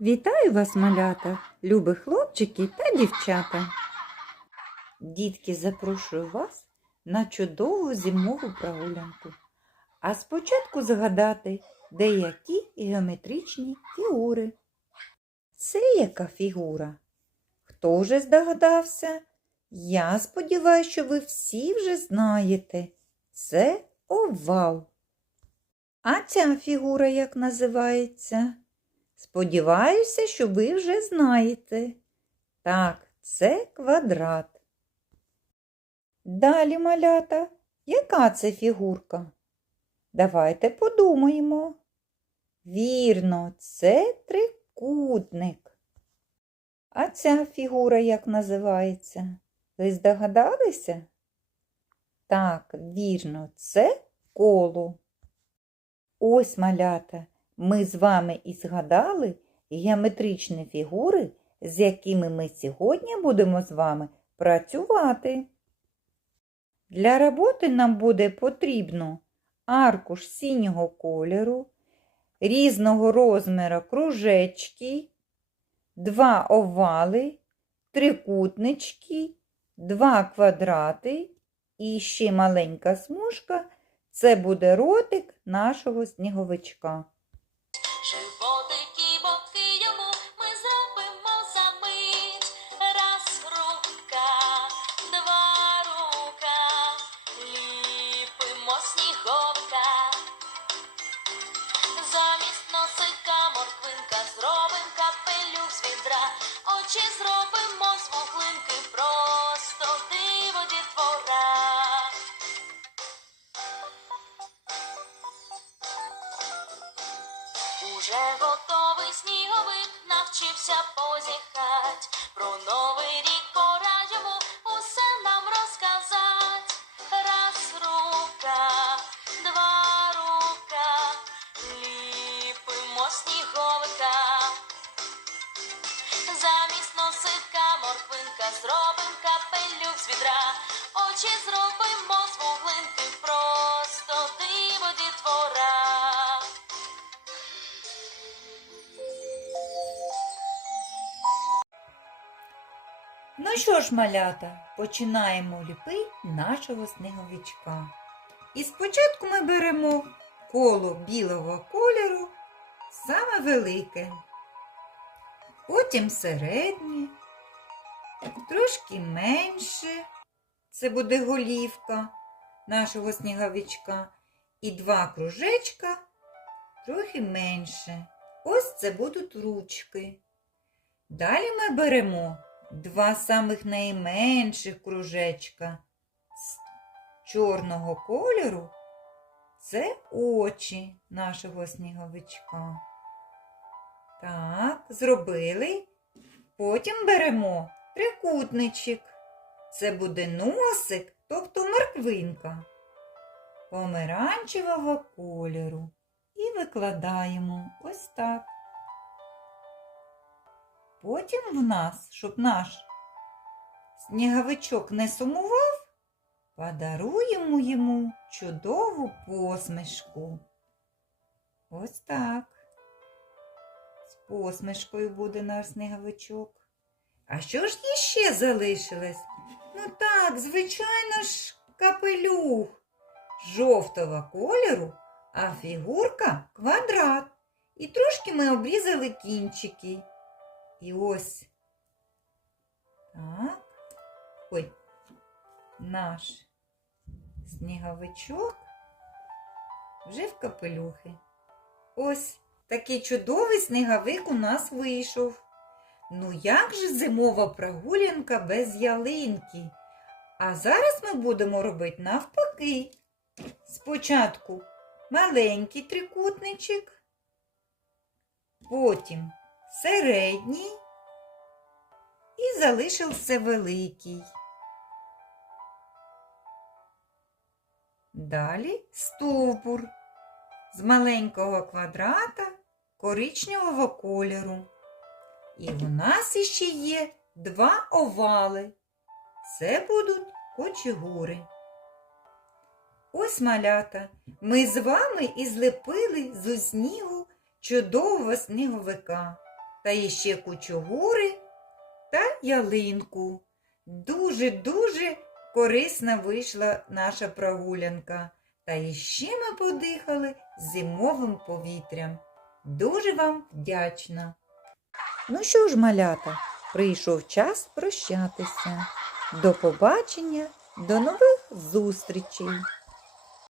Вітаю вас, малята, любі хлопчики та дівчата. Дітки, запрошую вас на чудову зимову прогулянку. А спочатку згадати деякі геометричні фігури. Це яка фігура? Хто вже здогадався? Я сподіваюся, що ви всі вже знаєте. Це овал. А ця фігура як називається? Сподіваюся, що ви вже знаєте. Так, це квадрат. Далі, малята, яка це фігурка? Давайте подумаємо. Вірно, це трикутник. А ця фігура як називається? Ви здогадалися? Так, вірно, це коло. Ось малята. Ми з вами і згадали геометричні фігури, з якими ми сьогодні будемо з вами працювати. Для роботи нам буде потрібно аркуш синього кольору, різного розміру кружечки, два овали, трикутнички, два квадрати і ще маленька смужка. Це буде ротик нашого сніговичка. Уже готовий сніговик навчився позіхать. Про новий рік пора йому усе нам розказать. Раз рука, два рука, ліпимо сніговика. Замість носика морквинка зробим капелюх з відра. Очі зробимо Ну що ж, малята, починаємо ліпити нашого сніговичка. І спочатку ми беремо коло білого кольору, саме велике, потім середнє, трошки менше, це буде голівка нашого сніговичка, і два кружечка трохи менше. Ось це будуть ручки. Далі ми беремо два самих найменших кружечка з чорного кольору. Це очі нашого сніговичка. Так, зробили. Потім беремо трикутничок. Це буде носик, тобто морквинка помаранчевого кольору. І викладаємо ось так. Потім в нас, щоб наш сніговичок не сумував, подаруємо йому чудову посмішку. Ось так. З посмішкою буде наш сніговичок. А що ж іще залишилось? Ну так, звичайно ж, капелюх жовтого кольору, а фігурка квадрат. І трошки ми обрізали кінчики. І ось так. Ой, наш сніговичок вже в капелюхи. Ось такий чудовий сніговик у нас вийшов. Ну як же зимова прогулянка без ялинки? А зараз ми будемо робити навпаки. Спочатку маленький трикутничок, потім середній і залишився великий. Далі стовбур з маленького квадрата коричневого кольору. І в нас іще є два овали. Це будуть кочегури. Ось малята, ми з вами і злепили з снігу чудового сніговика. Та іще кучугури та ялинку. Дуже-дуже корисна вийшла наша прогулянка. Та іще ми подихали зимовим повітрям. Дуже вам вдячна. Ну що ж, малята, прийшов час прощатися. До побачення, до нових зустрічей!